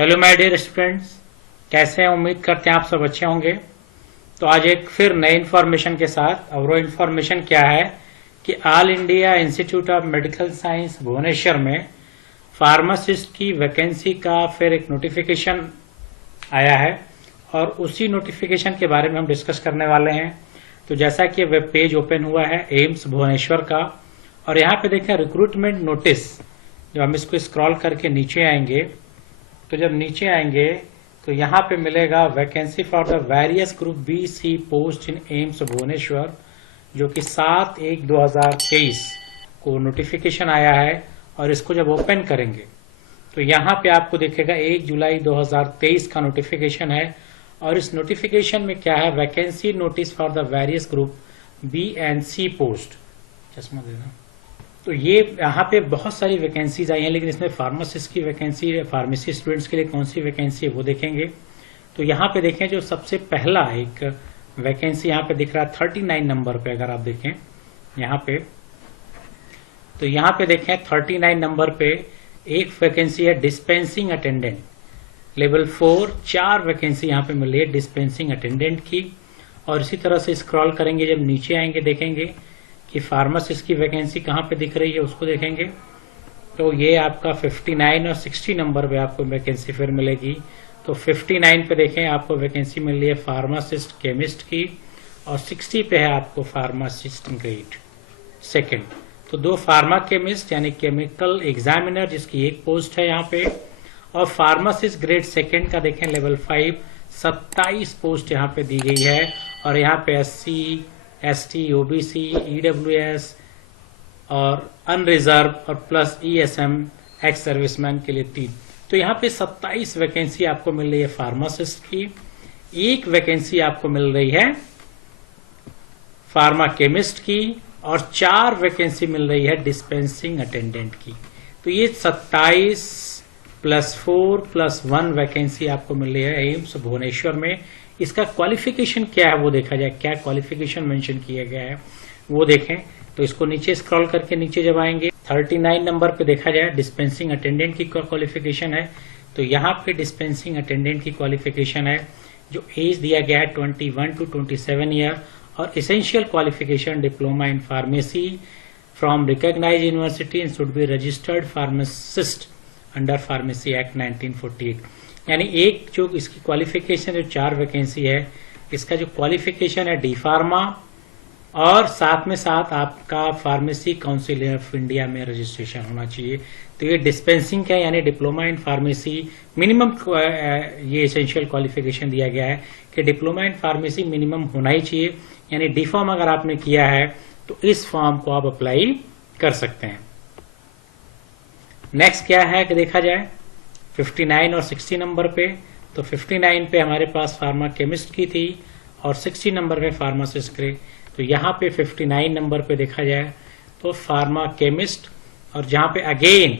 Hello my dear students, कैसे हैं? उम्मीद करते हैं आप सब अच्छे होंगे। तो आज एक फिर नई इन्फॉर्मेशन के साथ, और वो इन्फॉर्मेशन क्या है कि All India Institute of Medical Science Bhubaneswar में फार्मासिस्ट की वैकेंसी का फिर एक नोटिफिकेशन आया है और उसी नोटिफिकेशन के बारे में हम डिस्कस करने वाले हैं। तो जैसा कि वेब पेज ओपन हुआ है एम्स भुवनेश्वर का, और यहाँ पे देखें रिक्रूटमेंट नोटिस। जब हम इसको स्क्रॉल करके नीचे आएंगे तो जब नीचे आएंगे तो यहाँ पे मिलेगा vacancy for the various group B C post in AIIMS Bhubaneswar, जो कि 7/1/2023 को नोटिफिकेशन आया है। और इसको जब ओपन करेंगे तो यहाँ पे आपको दिखेगा 1 जुलाई 2023 का नोटिफिकेशन है। और इस नोटिफिकेशन में क्या है, vacancy notice for the various group B and C post. चश्मा देना। तो ये यहाँ पे बहुत सारी वैकेंसीज आई हैं, लेकिन इसमें फार्मासिस्ट की वैकेंसी, फार्मेसी स्टूडेंट्स के लिए कौन सी वैकेंसी है वो देखेंगे। तो यहाँ पे देखें जो सबसे पहला एक वैकेंसी यहाँ पे दिख रहा है 39 नंबर पे, अगर आप देखें यहाँ पे, तो यहाँ पे देखें 39 नंबर पे एक वैकेंसी है डिस्पेंसिंग अटेंडेंट लेवल 4। 4 वैकेंसी यहाँ पे मिली है डिस्पेंसिंग अटेंडेंट की। और इसी तरह से स्क्रॉल करेंगे, जब नीचे आएंगे देखेंगे कि फार्मासिस्ट की वैकेंसी कहाँ पे दिख रही है, उसको देखेंगे। तो ये आपका 59 और 60 नंबर पे आपको वैकेंसी फिर मिलेगी। तो 59 पे देखें आपको वैकेंसी मिल रही है फार्मासिस्ट केमिस्ट की, और 60 पे है आपको फार्मासिस्ट ग्रेड सेकेंड। तो 2 फार्मा केमिस्ट यानी केमिकल एग्जामिनर जिसकी एक पोस्ट है यहाँ पे, और फार्मासिस्ट ग्रेड सेकेंड का देखें लेवल 5 27 पोस्ट यहाँ पे दी गई है। और यहाँ पे SC ST OBC EWS और अनरिजर्व और प्लस ESM एक्स सर्विसमैन के लिए 3। तो यहाँ पे 27 वैकेंसी आपको मिल रही है फार्मासिस्ट की, 1 वैकेंसी आपको मिल रही है फार्मा केमिस्ट की, और 4 वैकेंसी मिल रही है डिस्पेंसिंग अटेंडेंट की। तो ये 27 + 4 + 1 वैकेंसी आपको मिल रही है एम्स भुवनेश्वर में। इसका क्वालिफिकेशन क्या है वो देखा जाए, क्या क्वालिफिकेशन मेंशन किया गया है वो देखें। तो इसको नीचे स्क्रॉल करके नीचे जब आएंगे 39 नंबर पे देखा जाए डिस्पेंसिंग अटेंडेंट की क्वालिफिकेशन है। तो यहाँ पे डिस्पेंसिंग अटेंडेंट की क्वालिफिकेशन है, जो एज दिया गया है 21 to 27 ईयर, और essential qualification diploma in pharmacy from recognised university and should be registered pharmacist under pharmacy act 1948। यानी एक जो इसकी क्वालिफिकेशन जो 4 वैकेंसी है, इसका जो क्वालिफिकेशन है डी फार्मा, और साथ में साथ आपका फार्मेसी काउंसिल ऑफ इंडिया में रजिस्ट्रेशन होना चाहिए। तो ये डिस्पेंसिंग का यानी डिप्लोमा इन फार्मेसी मिनिमम, ये एसेंशियल क्वालिफिकेशन दिया गया है कि डिप्लोमा इन फार्मेसी मिनिमम होना ही चाहिए। यानी डी फार्म अगर आपने किया है तो इस फॉर्म को आप अप्लाई कर सकते हैं। नेक्स्ट क्या है कि देखा जाए 59 और 60 नंबर पे। तो 59 पे हमारे पास फार्मा केमिस्ट की थी, और 60 नंबर पे फार्मासिस्ट ग्रेड। तो यहाँ पे 59 नंबर पे देखा जाए तो फार्मा केमिस्ट, और जहाँ पे अगेन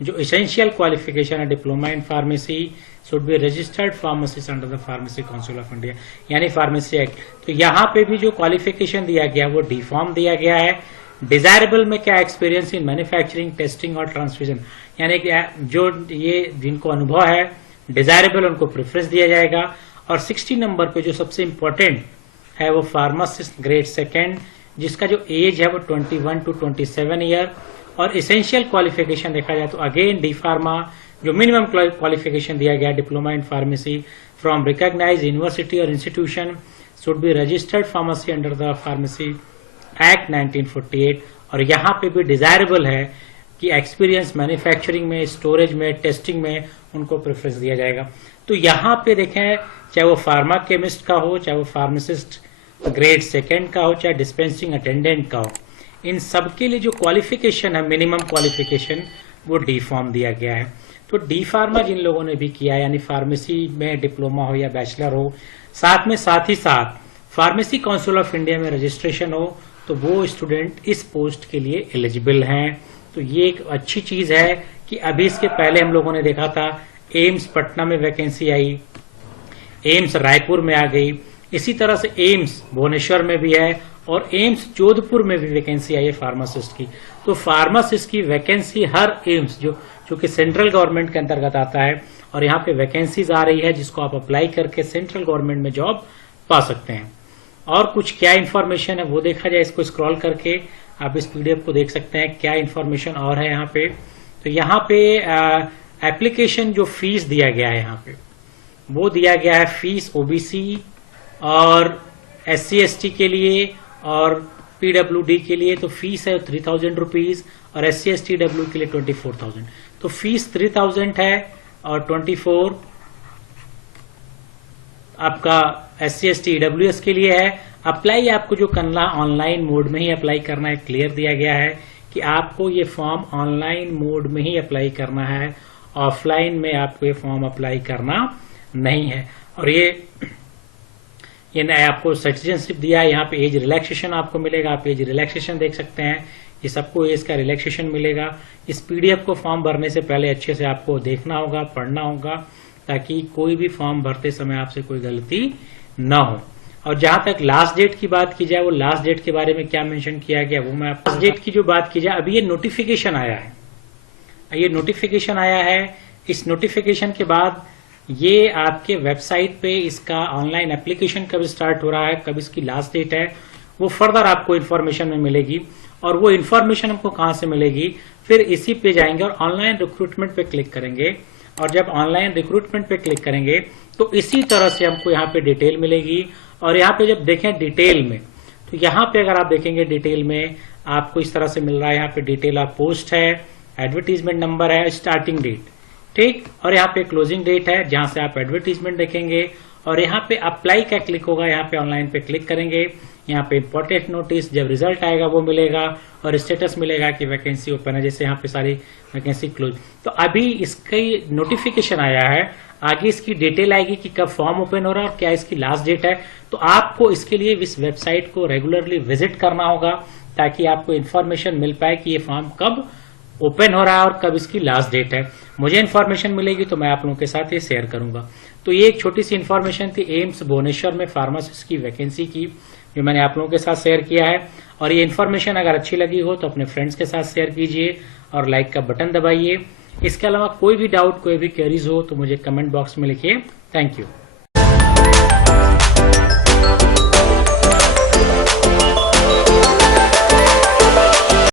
जो एसेंशियल क्वालिफिकेशन है diploma in pharmacy should be registered pharmacist under the pharmacy council of India यानी फार्मेसी एक्ट। तो यहाँ पे भी जो क्वालिफिकेशन दिया गया वो डी फॉर्म दिया गया है। डिजायरेबल में क्या, एक्सपीरियंस इन मैन्युफैक्चरिंग टेस्टिंग और ट्रांसफ्यूजन, यानी कि जो ये जिनको अनुभव है डिजायरेबल उनको प्रेफरेंस दिया जाएगा। और 60 नंबर पे जो सबसे इंपॉर्टेंट है वो फार्मासिस्ट ग्रेड सेकेंड, जिसका जो एज है वो 21 to 27 ईयर, और एसेंशियल क्वालिफिकेशन देखा जाए तो अगेन डी फार्मा जो मिनिमम क्वालिफिकेशन दिया गया diploma in pharmacy from recognised university और institution should be registered pharmacy under the pharmacy act 1948। और यहाँ पे भी डिजायरेबल है कि एक्सपीरियंस मैन्युफैक्चरिंग में, स्टोरेज में, टेस्टिंग में उनको प्रेफरेंस दिया जाएगा। तो यहाँ पे देखें चाहे वो फार्मा केमिस्ट का हो, चाहे वो फार्मासिस्ट ग्रेड सेकेंड का हो, चाहे डिस्पेंसिंग अटेंडेंट का हो, इन सबके लिए जो क्वालिफिकेशन है मिनिमम क्वालिफिकेशन वो डी फॉर्म दिया गया है। तो डी फार्मा जिन लोगों ने भी किया यानी फार्मेसी में डिप्लोमा हो या बैचलर हो, साथ ही साथ फार्मेसी काउंसिल ऑफ इंडिया में रजिस्ट्रेशन हो, तो वो स्टूडेंट इस पोस्ट के लिए एलिजिबल हैं। तो ये एक अच्छी चीज है कि अभी इसके पहले हम लोगों ने देखा था एम्स पटना में वैकेंसी आई, एम्स रायपुर में आ गई, इसी तरह से एम्स भुवनेश्वर में भी है, और एम्स जोधपुर में भी वैकेंसी आई है फार्मासिस्ट की। तो फार्मासिस्ट की वैकेंसी हर एम्स जो जो कि सेंट्रल गवर्नमेंट के अंतर्गत आता है, और यहाँ पे वैकेंसीज आ रही है जिसको आप अप्लाई करके सेंट्रल गवर्नमेंट में जॉब पा सकते हैं। और कुछ क्या इन्फॉर्मेशन है वो देखा जाए, इसको स्क्रॉल करके आप इस पीडीएफ को देख सकते हैं क्या इन्फॉर्मेशन और है यहाँ पे। तो यहाँ पे एप्लीकेशन जो फीस दिया गया है यहाँ पे वो दिया गया है, फीस ओबीसी और SC ST के लिए और PWD के लिए तो फीस है 3000 रुपीज और SC ST W के लिए 24,000। तो फीस 3000 है और 24 आपका SC ST EWS के लिए है। अप्लाई आपको जो करना ऑनलाइन मोड में ही अप्लाई करना है, क्लियर दिया गया है कि आपको ये फॉर्म ऑनलाइन मोड में ही अप्लाई करना है, ऑफलाइन में आपको ये फॉर्म अप्लाई करना नहीं है। और ये आपको सिटीजनशिप दिया है, यहाँ पे एज रिलैक्सेशन आपको मिलेगा, आप एज रिलैक्सेशन देख सकते हैं, ये सबको एज का रिलैक्सेशन मिलेगा। इस पीडीएफ को फॉर्म भरने से पहले अच्छे से आपको देखना होगा, पढ़ना होगा, ताकि कोई भी फॉर्म भरते समय आपसे कोई गलती ना हो। और जहां तक लास्ट डेट की बात की जाए, वो लास्ट डेट के बारे में क्या मेंशन किया गया वो मैं आपको, डेट की जो बात की जाए, अभी ये नोटिफिकेशन आया है, ये नोटिफिकेशन आया है। इस नोटिफिकेशन के बाद ये आपके वेबसाइट पे इसका ऑनलाइन एप्लीकेशन कब स्टार्ट हो रहा है, कब इसकी लास्ट डेट है, वो फर्दर आपको इन्फॉर्मेशन में मिलेगी। और वो इन्फॉर्मेशन हमको कहां से मिलेगी, फिर इसी पे जाएंगे और ऑनलाइन रिक्रूटमेंट पे क्लिक करेंगे। और जब ऑनलाइन रिक्रूटमेंट पे क्लिक करेंगे तो इसी तरह से हमको यहाँ पे डिटेल मिलेगी। और यहाँ पे जब देखें डिटेल में, तो यहाँ पे अगर आप देखेंगे डिटेल में आपको इस तरह से मिल रहा है, यहाँ पे डिटेल ऑफ पोस्ट है, एडवर्टीजमेंट नंबर है, स्टार्टिंग डेट, ठीक, और यहाँ पे क्लोजिंग डेट है जहां से आप एडवर्टीजमेंट देखेंगे। और यहाँ पे अप्लाई का क्लिक होगा, यहाँ पे ऑनलाइन पे क्लिक करेंगे, यहाँ पे इंपॉर्टेंट नोटिस, जब रिजल्ट आएगा वो मिलेगा और स्टेटस मिलेगा कि वैकेंसी ओपन है, जैसे यहाँ पे सारी वैकेंसी क्लोज। तो अभी इसकी नोटिफिकेशन आया है, आगे इसकी डिटेल आएगी कि कब फॉर्म ओपन हो रहा है और क्या इसकी लास्ट डेट है। तो आपको इसके लिए इस वेबसाइट को रेगुलरली विजिट करना होगा ताकि आपको इन्फॉर्मेशन मिल पाए कि ये फॉर्म कब ओपन हो रहा है और कब इसकी लास्ट डेट है। मुझे इन्फॉर्मेशन मिलेगी तो मैं आप लोगों के साथ ये शेयर करूंगा। तो ये एक छोटी सी इन्फॉर्मेशन थी एम्स भुवनेश्वर में फार्मासिस्ट की वैकेंसी की, जो मैंने आप लोगों के साथ शेयर किया है। और ये इन्फॉर्मेशन अगर अच्छी लगी हो तो अपने फ्रेंड्स के साथ शेयर कीजिए और लाइक का बटन दबाइए। इसके अलावा कोई भी डाउट, कोई भी क्वेरीज हो तो मुझे कमेंट बॉक्स में लिखिए। Thank you.